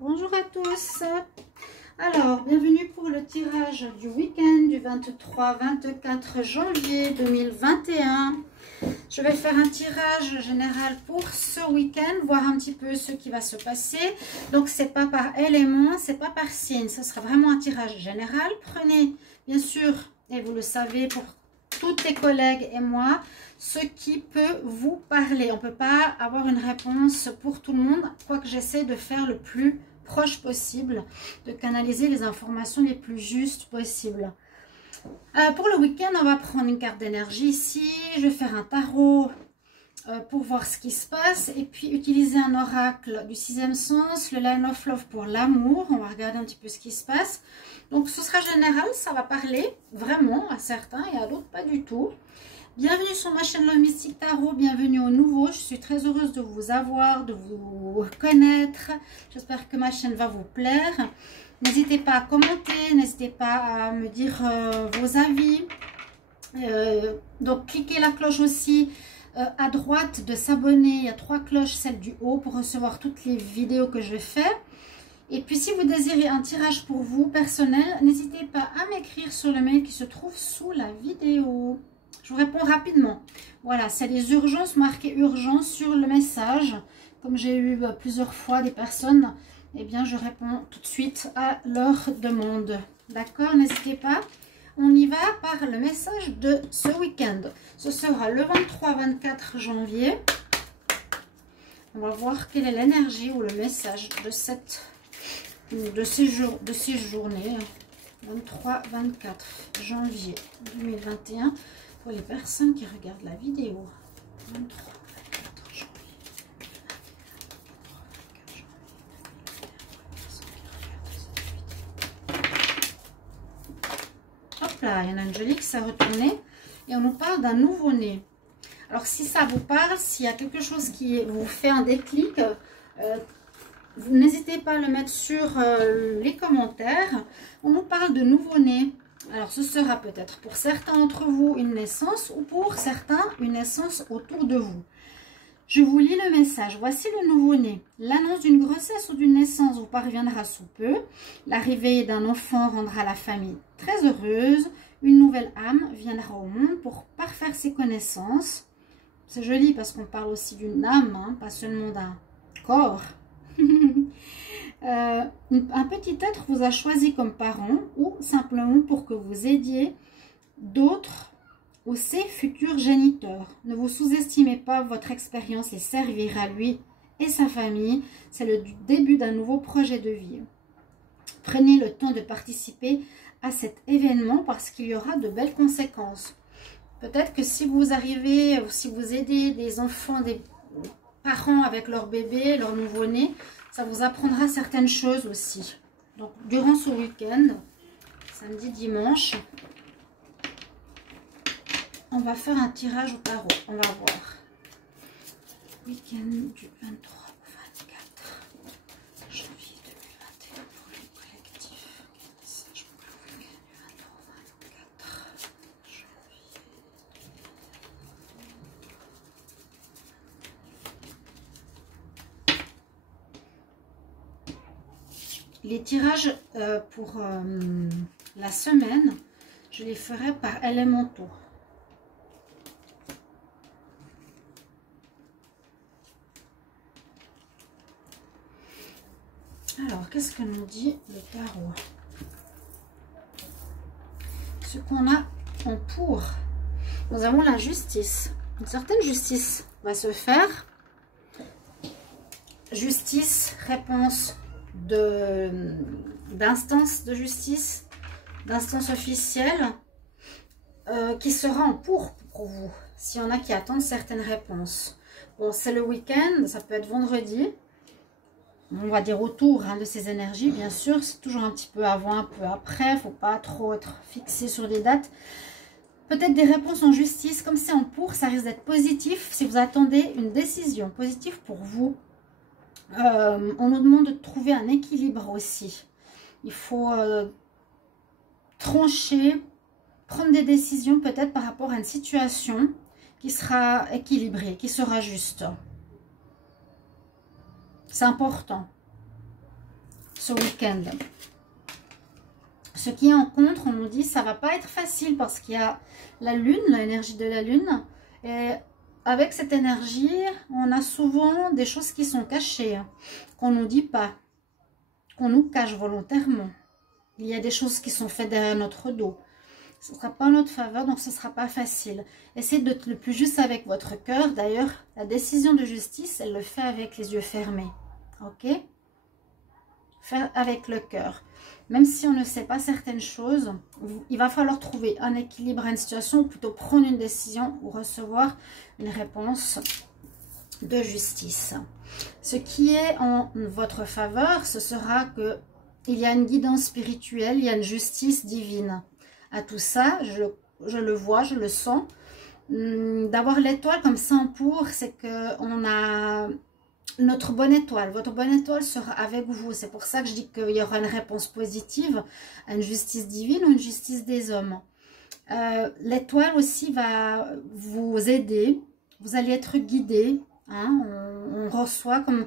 Bonjour à tous. Alors, bienvenue pour le tirage du week-end du 23-24 janvier 2021. Je vais faire un tirage général pour ce week-end, voir un petit peu ce qui va se passer. Donc, c'est pas par élément, c'est pas par signe. Ce sera vraiment un tirage général. Prenez, bien sûr, et vous le savez, pour toutes les collègues et moi, ce qui peut vous parler. On ne peut pas avoir une réponse pour tout le monde, quoique j'essaie de faire le plus proche possible, de canaliser les informations les plus justes possibles. Pour le week-end, on va prendre une carte d'énergie ici. Je vais faire un tarot pour voir ce qui se passe et puis utiliser un oracle du sixième sens, le Line of Love pour l'amour. On va regarder un petit peu ce qui se passe. Donc ce sera général, ça va parler vraiment à certains et à d'autres pas du tout. Bienvenue sur ma chaîne Love Mystique Tarot, bienvenue aux nouveaux. Je suis très heureuse de vous avoir, de vous connaître. J'espère que ma chaîne va vous plaire. N'hésitez pas à commenter, n'hésitez pas à me dire vos avis. Donc cliquez la cloche aussi à droite de s'abonner. Il y a 3 cloches, celle du haut, pour recevoir toutes les vidéos que je fais. Et puis si vous désirez un tirage pour vous personnel, n'hésitez pas à m'écrire sur le mail qui se trouve sous la vidéo. Je vous réponds rapidement. Voilà, c'est les urgences, marquées urgence sur le message. Comme j'ai eu plusieurs fois des personnes, eh bien je réponds tout de suite à leur demande. D'accord, n'hésitez pas. On y va par le message de ce week-end. Ce sera le 23-24 janvier. On va voir quelle est l'énergie ou le message de ces journées. 23-24 janvier 2021. Pour les personnes qui regardent la vidéo. 23-24 janvier 2021. Hop là, il y en a une jolie qui s'est retournée. Et on nous parle d'un nouveau-né. Alors si ça vous parle, s'il y a quelque chose qui vous fait un déclic, n'hésitez pas à le mettre sur les commentaires. On nous parle de nouveau-né. Alors, ce sera peut-être pour certains d'entre vous une naissance ou pour certains une naissance autour de vous. Je vous lis le message. Voici le nouveau-né. L'annonce d'une grossesse ou d'une naissance vous parviendra sous peu. L'arrivée d'un enfant rendra la famille très heureuse. Une nouvelle âme viendra au monde pour parfaire ses connaissances. C'est joli parce qu'on parle aussi d'une âme, hein, pas seulement d'un corps. Un petit être vous a choisi comme parent ou simplement pour que vous aidiez d'autres ou ses futurs géniteurs. Ne vous sous-estimez pas, votre expérience et servir à lui et sa famille. C'est le début d'un nouveau projet de vie. Prenez le temps de participer à cet événement parce qu'il y aura de belles conséquences. Peut-être que si vous arrivez, si vous aidez des enfants, des parents avec leur bébé, leur nouveau-né, ça vous apprendra certaines choses aussi. Donc, durant ce week-end, samedi, dimanche, on va faire un tirage au tarot. On va voir. Week-end du 23 au 24 janvier 2021 pour le collectif. Quel message pour le week-end du 23 au 24 janvier. Les tirages pour la semaine, je les ferai par élémentaux. Alors, qu'est-ce que nous dit le tarot? Ce qu'on a en pour, nous avons la justice. Une certaine justice va se faire. Justice, réponse d'instance de justice, d'instance officielle, qui sera en pour vous, s'il y en a qui attendent certaines réponses. Bon, c'est le week-end, ça peut être vendredi, on va dire autour de ces énergies, bien sûr, c'est toujours un petit peu avant, un peu après, il ne faut pas trop être fixé sur des dates. Peut-être des réponses en justice, comme c'est en pour, ça risque d'être positif si vous attendez une décision positive pour vous. On nous demande de trouver un équilibre aussi. Il faut trancher, prendre des décisions peut-être par rapport à une situation qui sera équilibrée, qui sera juste. C'est important. ce week-end. Ce qui est en contre, on nous dit ça va pas être facile parce qu'il y a la lune, l'énergie de la lune. Et avec cette énergie, on a souvent des choses qui sont cachées, qu'on nous dit pas, qu'on nous cache volontairement. Il y a des choses qui sont faites derrière notre dos. Ce ne sera pas en notre faveur, donc ce ne sera pas facile. Essayez d'être le plus juste avec votre cœur. D'ailleurs, la décision de justice, elle le fait avec les yeux fermés. Ok? Faire avec le cœur. Même si on ne sait pas certaines choses, il va falloir trouver un équilibre à une situation, ou plutôt prendre une décision ou recevoir une réponse de justice. Ce qui est en votre faveur, ce sera que il y a une guidance spirituelle, il y a une justice divine. À tout ça, je le vois, je le sens. D'avoir l'étoile comme ça en pour, c'est qu'on a notre bonne étoile. Votre bonne étoile sera avec vous. C'est pour ça que je dis qu'il y aura une réponse positive à une justice divine ou une justice des hommes. L'étoile aussi va vous aider. Vous allez être guidé. Hein, on reçoit comme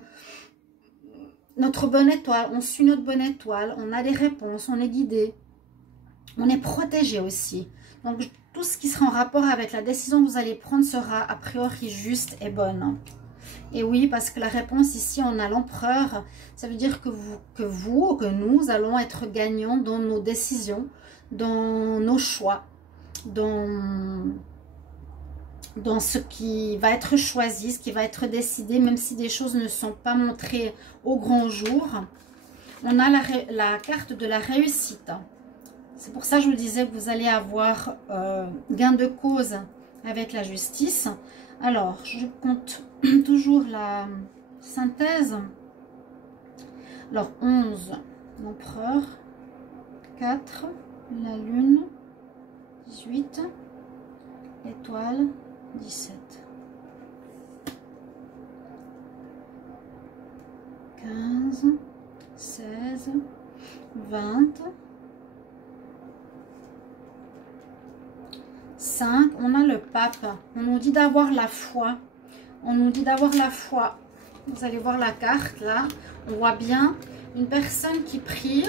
notre bonne étoile. On suit notre bonne étoile. On a des réponses. On est guidé. On est protégé aussi. Donc, tout ce qui sera en rapport avec la décision que vous allez prendre sera a priori juste et bonne. Et oui, parce que la réponse ici, on a l'empereur. Ça veut dire que nous allons être gagnants dans nos décisions, dans nos choix, dans ce qui va être choisi, ce qui va être décidé, même si des choses ne sont pas montrées au grand jour. On a la carte de la réussite. C'est pour ça que je vous disais que vous allez avoir gain de cause avec la justice. Alors, je compte toujours la synthèse. Alors, 11, l'empereur, 4, la lune, 18, l'étoile, 17, 15, 16, 20, 5, on a le pape. On nous dit d'avoir la foi. On nous dit d'avoir la foi. Vous allez voir la carte là. On voit bien une personne qui prie.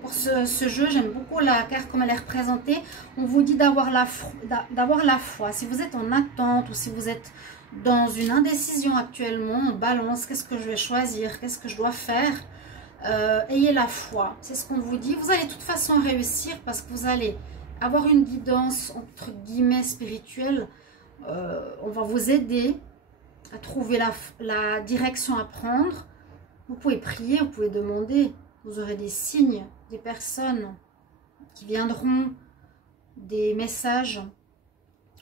Pour ce jeu, j'aime beaucoup la carte comme elle est représentée. On vous dit d'avoir la foi. Si vous êtes en attente ou si vous êtes dans une indécision actuellement, en balance, qu'est-ce que je vais choisir, qu'est-ce que je dois faire, ayez la foi. C'est ce qu'on vous dit. Vous allez de toute façon réussir parce que vous allez avoir une guidance entre guillemets spirituelle. On va vous aider à trouver la direction à prendre. Vous pouvez prier, vous pouvez demander. Vous aurez des signes, des personnes qui viendront, des messages.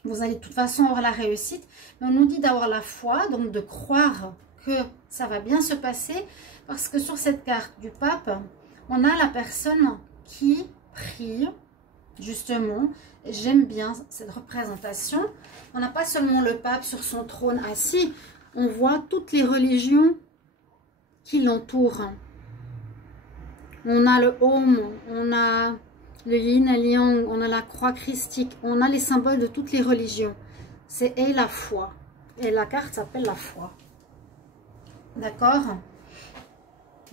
Vous allez de toute façon avoir la réussite. Mais on nous dit d'avoir la foi, donc de croire que ça va bien se passer. Parce que sur cette carte du pape, on a la personne qui prie. Justement, j'aime bien cette représentation. On n'a pas seulement le pape sur son trône assis, on voit toutes les religions qui l'entourent. On a le Om, on a le Yin et Yang, on a la croix christique, on a les symboles de toutes les religions. C'est et la foi. Et la carte s'appelle la foi. D'accord?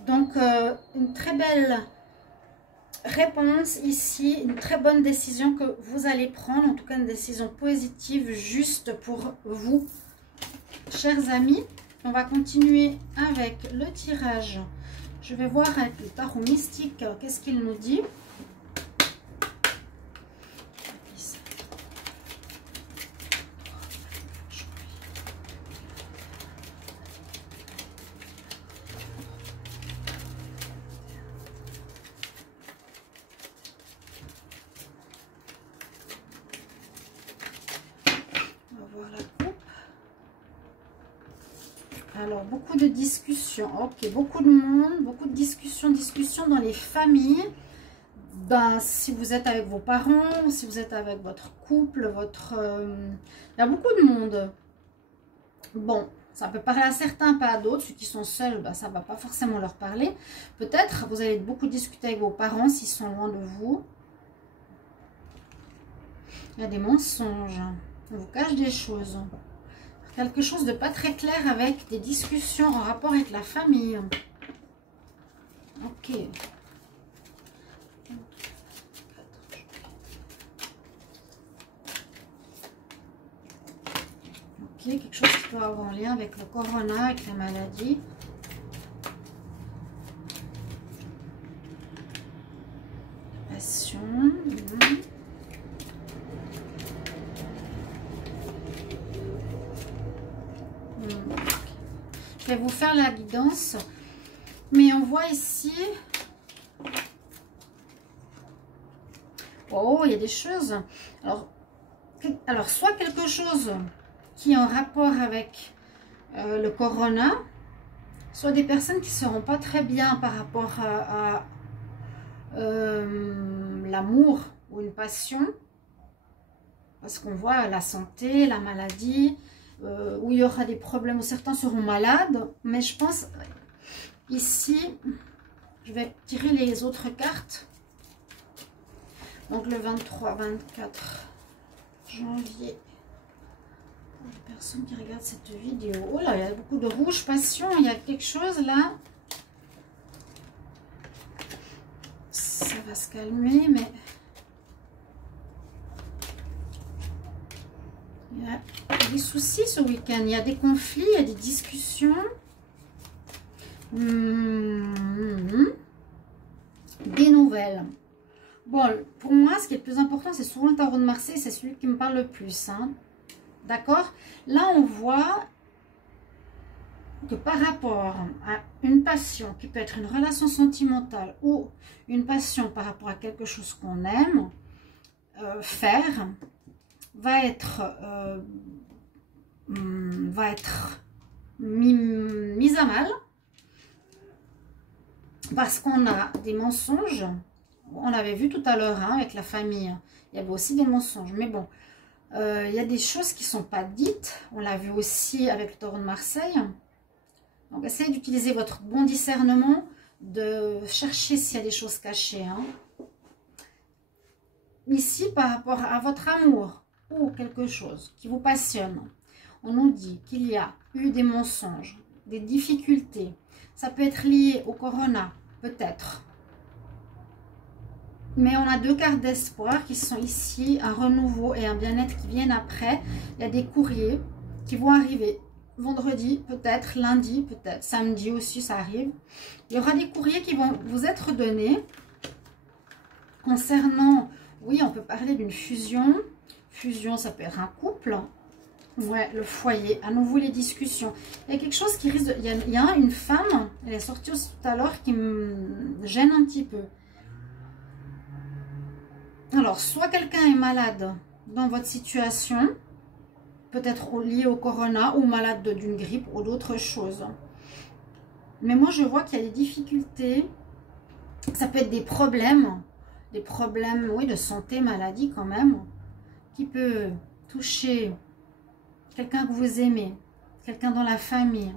Donc, une très belle réponse ici, une très bonne décision que vous allez prendre, en tout cas une décision positive juste pour vous, chers amis. On va continuer avec le tirage. Je vais voir avec le tarot mystique qu'est-ce qu'il nous dit. Alors, beaucoup de discussions. Ok, beaucoup de monde, beaucoup de discussions dans les familles. Ben, si vous êtes avec vos parents, si vous êtes avec votre couple, il y a beaucoup de monde. Bon, ça peut parler à certains, pas à d'autres. Ceux qui sont seuls, ben, ça ne va pas forcément leur parler. Peut-être vous allez beaucoup discuter avec vos parents s'ils sont loin de vous. Il y a des mensonges. On vous cache des choses. Quelque chose de pas très clair avec des discussions en rapport avec la famille. Ok. Ok, quelque chose qui peut avoir un lien avec le corona, avec la maladie. Passion. Je vais vous faire la guidance. Mais on voit ici... Oh, il y a des choses. Alors soit quelque chose qui est en rapport avec le corona, soit des personnes qui ne seront pas très bien par rapport à l'amour ou une passion. Parce qu'on voit la santé, la maladie, où il y aura des problèmes, où certains seront malades. Mais je pense, ici, je vais tirer les autres cartes. Donc le 23-24 janvier. Pour les personnes qui regardent cette vidéo. Oh là, il y a beaucoup de rouge passion. Il y a quelque chose là. Ça va se calmer, mais... Il y a des soucis ce week-end. Il y a des conflits, il y a des discussions. Des nouvelles. Bon, pour moi, ce qui est le plus important, c'est souvent le tarot de Marseille. C'est celui qui me parle le plus. Hein. D'accord? Là, on voit que par rapport à une passion, qui peut être une relation sentimentale ou une passion par rapport à quelque chose qu'on aime faire, va être mise à mal parce qu'on a des mensonges. On l'avait vu tout à l'heure hein, avec la famille, il y avait aussi des mensonges, mais bon, il y a des choses qui ne sont pas dites. On l'a vu aussi avec le Taureau de Marseille. Donc essayez d'utiliser votre bon discernement, de chercher s'il y a des choses cachées. Hein. Ici, par rapport à votre amour ou quelque chose qui vous passionne, on nous dit qu'il y a eu des mensonges, des difficultés. Ça peut être lié au corona, peut-être. Mais on a deux cartes d'espoir qui sont ici, un renouveau et un bien-être qui viennent après. Il y a des courriers qui vont arriver vendredi, peut-être, lundi, peut-être, samedi aussi, ça arrive. Il y aura des courriers qui vont vous être donnés concernant, oui, on peut parler d'une fusion. Fusion, ça peut être un couple. Ouais, le foyer, à nouveau les discussions. Il y a quelque chose qui risque de... Il y a une femme, elle est sortie aussi tout à l'heure, qui me gêne un petit peu. Alors, soit quelqu'un est malade dans votre situation, peut-être lié au corona ou malade d'une grippe ou d'autres choses. Mais moi, je vois qu'il y a des difficultés. Ça peut être des problèmes, oui, de santé, maladie quand même, qui peut toucher quelqu'un que vous aimez, quelqu'un dans la famille,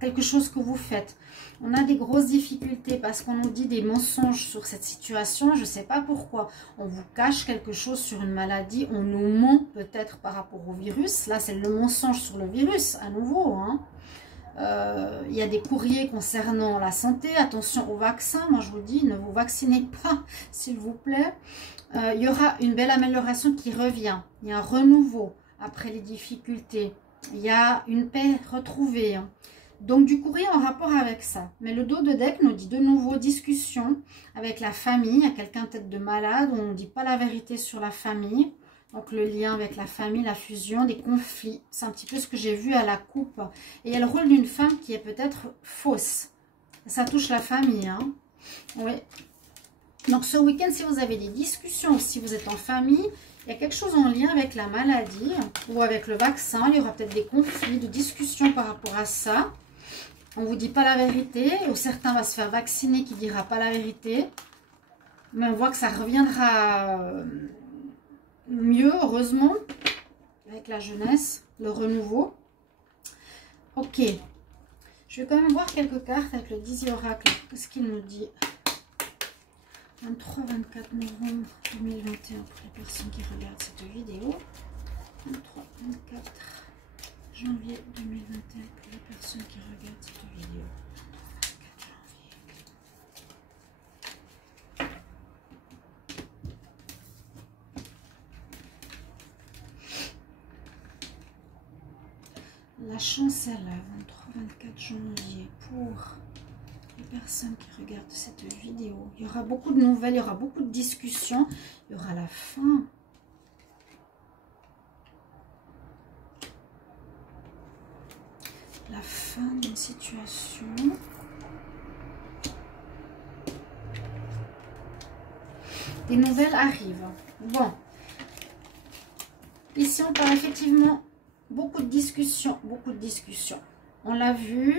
quelque chose que vous faites. On a des grosses difficultés parce qu'on nous dit des mensonges sur cette situation. Je ne sais pas pourquoi. On vous cache quelque chose sur une maladie. On nous ment peut-être par rapport au virus. Là, c'est le mensonge sur le virus, à nouveau. Hein. Il y a des courriers concernant la santé. Attention au vaccin. Moi, je vous dis, ne vous vaccinez pas, s'il vous plaît. Il y aura une belle amélioration qui revient. Il y a un renouveau après les difficultés. Il y a une paix retrouvée. Donc, du courrier en rapport avec ça. Mais le dos de deck nous dit de nouveau discussion avec la famille. Il y a quelqu'un peut-être de malade. On ne dit pas la vérité sur la famille. Donc, le lien avec la famille, la fusion, des conflits. C'est un petit peu ce que j'ai vu à la coupe. Et il y a le rôle d'une femme qui est peut-être fausse. Ça touche la famille. Hein. Oui. Donc, ce week-end, si vous avez des discussions, si vous êtes en famille, il y a quelque chose en lien avec la maladie ou avec le vaccin. Il y aura peut-être des conflits, de discussions par rapport à ça. On ne vous dit pas la vérité. Ou certains vont se faire vacciner qui ne dira pas la vérité. Mais on voit que ça reviendra mieux, heureusement, avec la jeunesse, le renouveau. Ok. Je vais quand même voir quelques cartes avec le Dizzy Oracle. Qu'est-ce qu'il nous dit ? 23-24 novembre 2021 pour les personnes qui regardent cette vidéo. 23-24 janvier 2021 pour les personnes qui regardent cette vidéo. 24 janvier. La chance est là, 23-24 janvier, pour les personnes qui regardent cette vidéo. Il y aura beaucoup de nouvelles, il y aura beaucoup de discussions, il y aura la fin. La fin d'une situation. Des nouvelles arrivent. Bon. Ici, on parle effectivement beaucoup de discussions. Beaucoup de discussions. On l'a vu.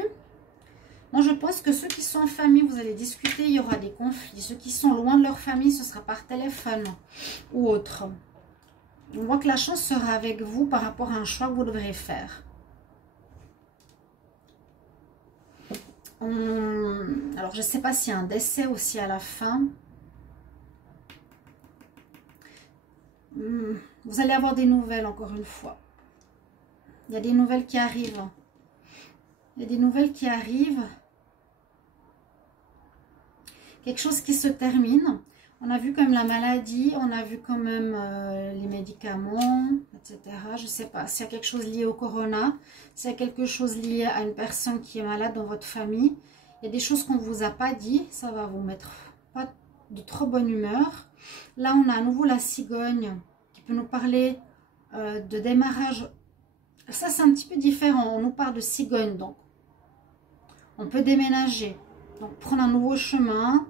Moi, je pense que ceux qui sont en famille, vous allez discuter, il y aura des conflits. Ceux qui sont loin de leur famille, ce sera par téléphone ou autre. On voit que la chance sera avec vous par rapport à un choix que vous devrez faire. Alors, je ne sais pas s'il y a un décès aussi à la fin. Vous allez avoir des nouvelles, encore une fois. Il y a des nouvelles qui arrivent. Il y a des nouvelles qui arrivent. Quelque chose qui se termine. On a vu comme la maladie, on a vu quand même les médicaments, etc. Je ne sais pas s'il y a quelque chose lié au corona, s'il y a quelque chose lié à une personne qui est malade dans votre famille. Il y a des choses qu'on ne vous a pas dit, ça va vous mettre pas de trop bonne humeur. Là, on a à nouveau la cigogne qui peut nous parler de démarrage. Ça, c'est un petit peu différent. On nous parle de cigogne, donc on peut déménager. Donc, prendre un nouveau chemin,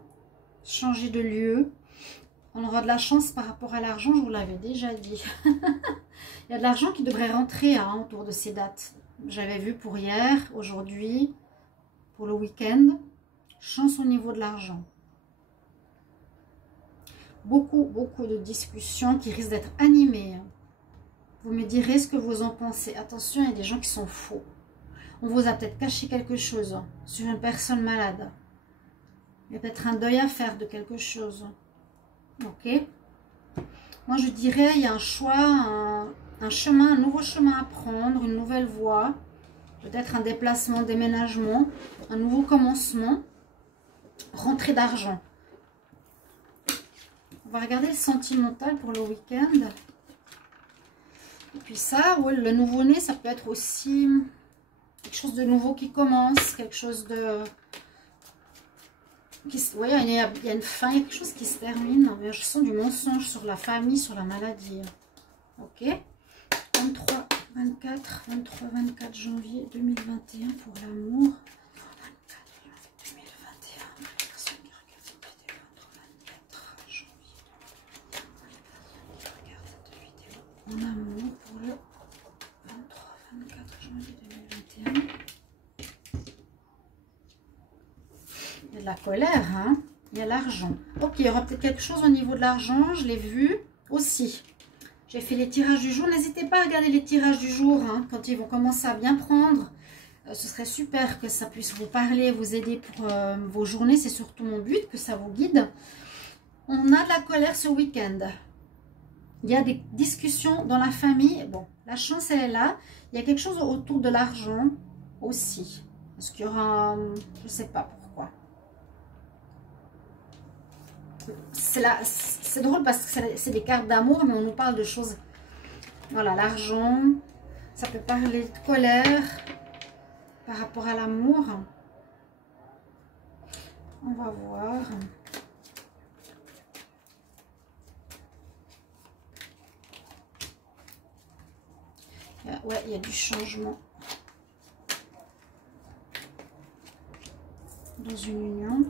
changer de lieu. On aura de la chance par rapport à l'argent, je vous l'avais déjà dit. Il y a de l'argent qui devrait rentrer autour de ces dates. J'avais vu pour hier, aujourd'hui, pour le week-end. Chance au niveau de l'argent. Beaucoup de discussions qui risquent d'être animées. Vous me direz ce que vous en pensez. Attention, il y a des gens qui sont faux. On vous a peut-être caché quelque chose sur une personne malade. Il y a peut-être un deuil à faire de quelque chose. Ok. Moi, je dirais, il y a un choix, un chemin, un nouveau chemin à prendre, une nouvelle voie. Peut-être un déplacement, déménagement, un nouveau commencement. Rentrée d'argent. On va regarder le sentimental pour le week-end. Et puis ça, ouais, le nouveau-né, ça peut être aussi quelque chose de nouveau qui commence, quelque chose de... Oui, il y a une fin, il y a quelque chose qui se termine. Je sens du mensonge sur la famille, sur la maladie. Ok. 23-24 janvier 2021 pour l'amour. 24 janvier 2021. Personne qui regarde cette vidéo. 24 janvier 2021. Qui regarde cette vidéo en amour pour le 23-24 janvier 2021. Il y a de la colère, hein. Il y a l'argent. Ok, il y aura peut-être quelque chose au niveau de l'argent. Je l'ai vu aussi. J'ai fait les tirages du jour. N'hésitez pas à regarder les tirages du jour hein, quand ils vont commencer à bien prendre. Ce serait super que ça puisse vous parler, vous aider pour vos journées. C'est surtout mon but, que ça vous guide. On a de la colère ce week-end. Il y a des discussions dans la famille. Bon, la chance, elle est là. Il y a quelque chose autour de l'argent aussi. Est-ce qu'il y aura... je ne sais pas pourquoi. C'est drôle parce que c'est des cartes d'amour, mais on nous parle de choses. Voilà, l'argent. Ça peut parler de colère par rapport à l'amour. On va voir. Ouais, il y a du changement dans une union.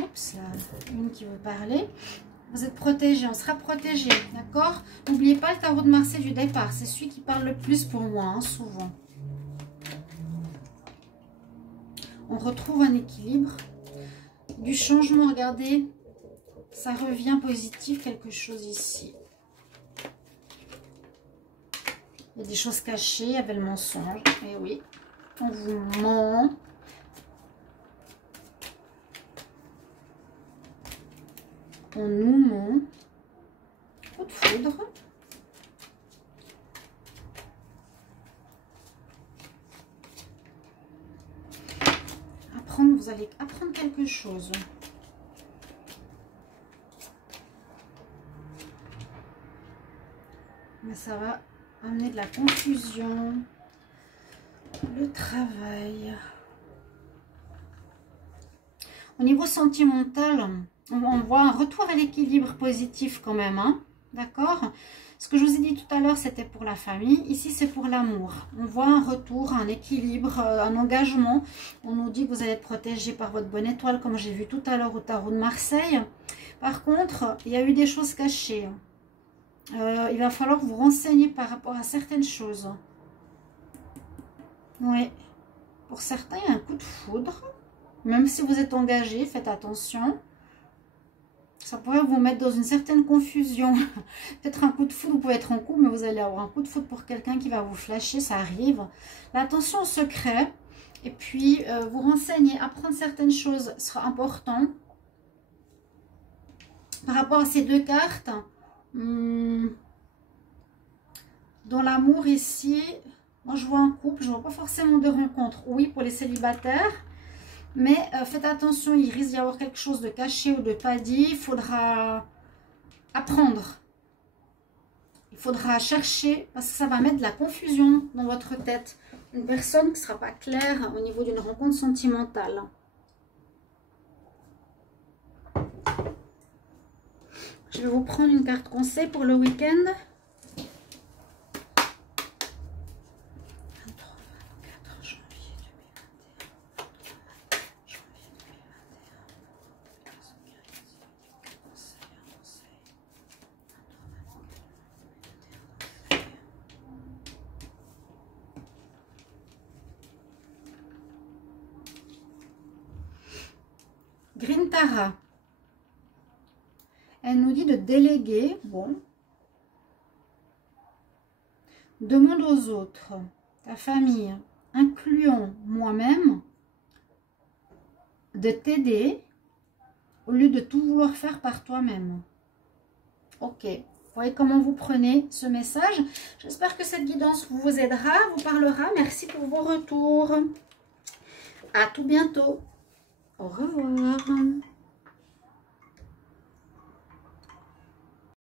Oups, là, une qui veut parler. Vous êtes protégé, on sera protégé, d'accord? N'oubliez pas le tarot de Marseille du départ. C'est celui qui parle le plus pour moi, hein, souvent. On retrouve un équilibre. Du changement, regardez. Ça revient positif, quelque chose ici. Il y a des choses cachées, il y avait le mensonge. Et oui, on vous ment. On nous ment. Coup de foudre. Apprendre, vous allez apprendre quelque chose. ça va amener de la confusion. Le travail. Au niveau sentimental, on voit un retour à l'équilibre positif quand même, hein, d'accord? Ce que je vous ai dit tout à l'heure, c'était pour la famille. Ici, c'est pour l'amour. On voit un retour, un équilibre, un engagement. On nous dit que vous allez être protégé par votre bonne étoile, comme j'ai vu tout à l'heure au tarot de Marseille. Par contre, il y a eu des choses cachées. Il va falloir vous renseigner par rapport à certaines choses. Oui. Pour certains, il y a un coup de foudre. Même si vous êtes engagé, faites attention. Ça pourrait vous mettre dans une certaine confusion. Peut-être un coup de foudre, vous pouvez être en couple, mais vous allez avoir un coup de foudre pour quelqu'un qui va vous flasher, ça arrive. L'attention au secret. Et puis, vous renseigner, apprendre certaines choses sera important. Par rapport à ces deux cartes, dans l'amour ici, moi je vois un couple, je ne vois pas forcément de rencontre. Oui, pour les célibataires. Mais faites attention, il risque d'y avoir quelque chose de caché ou de pas dit. Il faudra apprendre. Il faudra chercher parce que ça va mettre de la confusion dans votre tête. Une personne qui ne sera pas claire au niveau d'une rencontre sentimentale. Je vais vous prendre une carte conseil pour le week-end. Green Tara, elle nous dit de déléguer, bon, demande aux autres, ta famille, incluant moi-même, de t'aider au lieu de tout vouloir faire par toi-même. Ok, vous voyez comment vous prenez ce message. J'espère que cette guidance vous aidera, vous parlera. Merci pour vos retours. À tout bientôt. Au revoir.